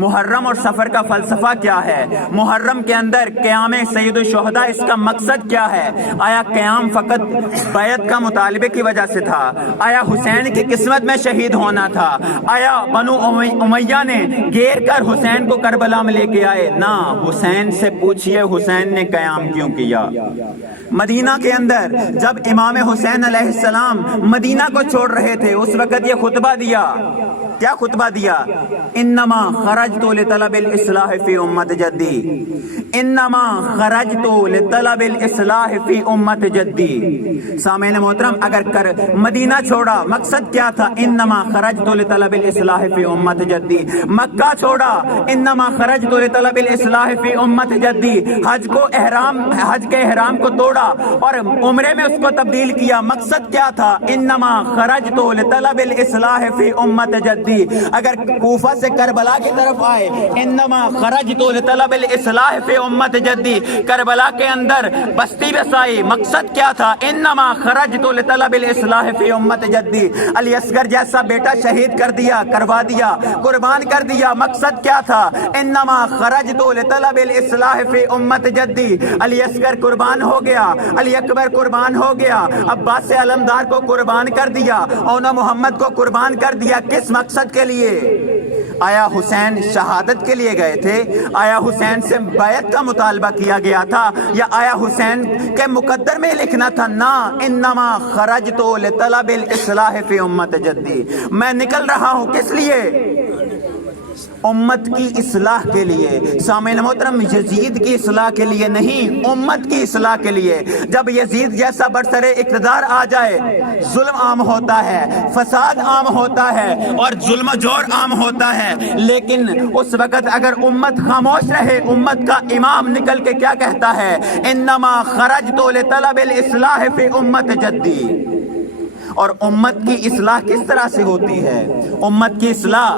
محرم اور سفر کا فلسفہ کیا ہے؟ محرم کے اندر قیام سید الشہداء، اس کا مقصد کیا ہے؟ آیا قیام فقط بیعت کا مطالبے کی وجہ سے تھا؟ آیا حسین کی قسمت میں شہید ہونا تھا؟ آیا بنو امیہ نے گھیر کر حسین کو کربلا میں لے کے آئے؟ نہ، حسین سے پوچھئے حسین نے قیام کیوں کیا؟ مدینہ کے اندر جب امام حسین علیہ السلام مدینہ کو چھوڑ رہے تھے، اس وقت یہ خطبہ دیا۔ کیا خطبہ دیا؟ انما خرجت لطلب الاصلاح فی امت جدی، انما خرجت لطلب الاصلاح فی امت جدی۔ سامعین محترم، اگر مدینہ چھوڑا مقصد کیا تھا؟ انما خرجت لطلب الاصلاح فی امت جدی۔ مکہ چھوڑا، انما خرجت لطلب الاصلاح فی امت جدی۔ حج کے احرام کو توڑا اور عمرے میں اس کو تبدیل کیا، مقصد کیا تھا؟ انما خرجت لطلب الاصلاح فی امت جدی۔ اگر کوفہ سے کربلا کی طرف آئے، انما خرجت لطلب الاصلاح فی امت جدی، کربلا کے اندر بستی بسائی، مقصد کیا تھا؟ انما خرجت لطلب الاصلاح فی امت جدی۔ علی اصغر جیسا بیٹا شہید کر دیا، کروا دیا، قربان کر دیا، مقصد کیا تھا؟ انما خرجت لطلب الاصلاح فی امت جدی۔ علی اصغر قربان ہو گیا، علی اکبر قربان ہو گیا، عباس علمدار کو قربان کر دیا، اونا محمد کو قربان کر دیا، کس مقصد کے لیے؟ آیا حسین شہادت کے لیے گئے تھے؟ آیا حسین سے بیعت کا مطالبہ کیا گیا تھا؟ یا آیا حسین کے مقدر میں لکھنا تھا؟ نہ، انما خرجت لطلب الاصلاح فی امت جدی۔ میں نکل رہا ہوں کس لیے؟ امت کی اصلاح کے لیے۔ سامعین محترم، یزید کی اصلاح کے لیے نہیں، امت کی اصلاح کے لیے۔ جب یزید جیسا برسر اقتدار آ جائے، ظلم عام ہوتا ہے، فساد عام ہوتا ہے اور ظلم و جور عام ہوتا ہے، لیکن اس وقت اگر امت خاموش رہے، امت کا امام نکل کے کیا کہتا ہے؟ انما خرجت لطلب الاصلاح فی امت جدی۔ اور امت کی اصلاح کس طرح سے ہوتی ہے؟ امت کی اصلاح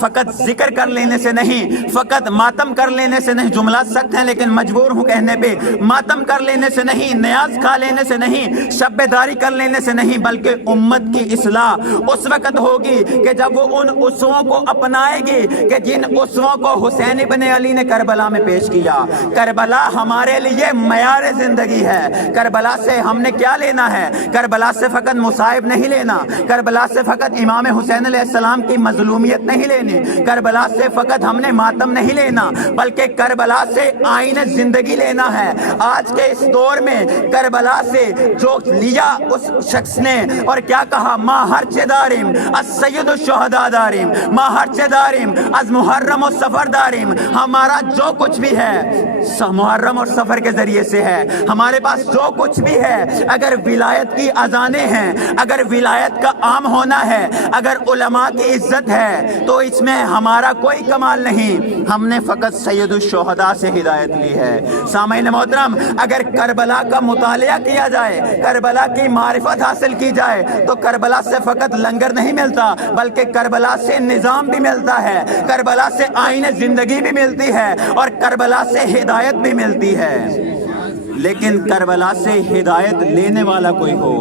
فقط ذکر کر لینے سے نہیں، فقط ماتم کر لینے سے نہیں، جملات سخت ہیں لیکن مجبور ہوں کہنے پہ، ماتم کر لینے سے نہیں، نیاز کھا لینے سے نہیں، شب داری کر لینے سے نہیں، بلکہ امت کی اصلاح اس وقت ہوگی کہ جب وہ ان اسووں کو اپنائے گی کہ جن اسووں کو حسین ابن علی نے کربلا میں پیش کیا۔ کربلا ہمارے لیے معیار زندگی ہے۔ کربلا سے ہم نے کیا لینا ہے؟ کربلا سے فقط مصائب نہیں لینا، کربلا سے فقط امام حسین علیہ السلام کی مظلومیت نہیں لینی، کربلا سے فقط ہم نے ماتم نہیں لینا، بلکہ کربلا سے آئین زندگی لینا ہے۔ آج کے اس دور میں کربلا سے جو لیا اس شخص نے اور کیا کہا؟ ما ہرچ داریم السید الشہداء داریم، ما ہرچ داریم از محرم و سفر داریم۔ ہمارا جو کچھ بھی ہے محرم اور سفر کے ذریعے سے ہے، ہمارے پاس جو کچھ بھی ہے، اگر ولایت کی اذانیں ہیں، اگر ولایت کا عام ہونا ہے، اگر علماء کی عزت ہے، تو اس میں ہمارا کوئی کمال نہیں، ہم نے فقط سید الشہداء سے ہدایت لی ہے۔ سامعین محترم، اگر کربلا کا مطالعہ کیا جائے، کربلا کی معرفت حاصل کی جائے، تو کربلا سے فقط لنگر نہیں ملتا، بلکہ کربلا سے نظام بھی ملتا ہے، کربلا سے آئین زندگی بھی ملتی ہے اور کربلا سے ہدایت بھی ملتی ہے۔ لیکن کربلا سے ہدایت لینے والا کوئی ہو،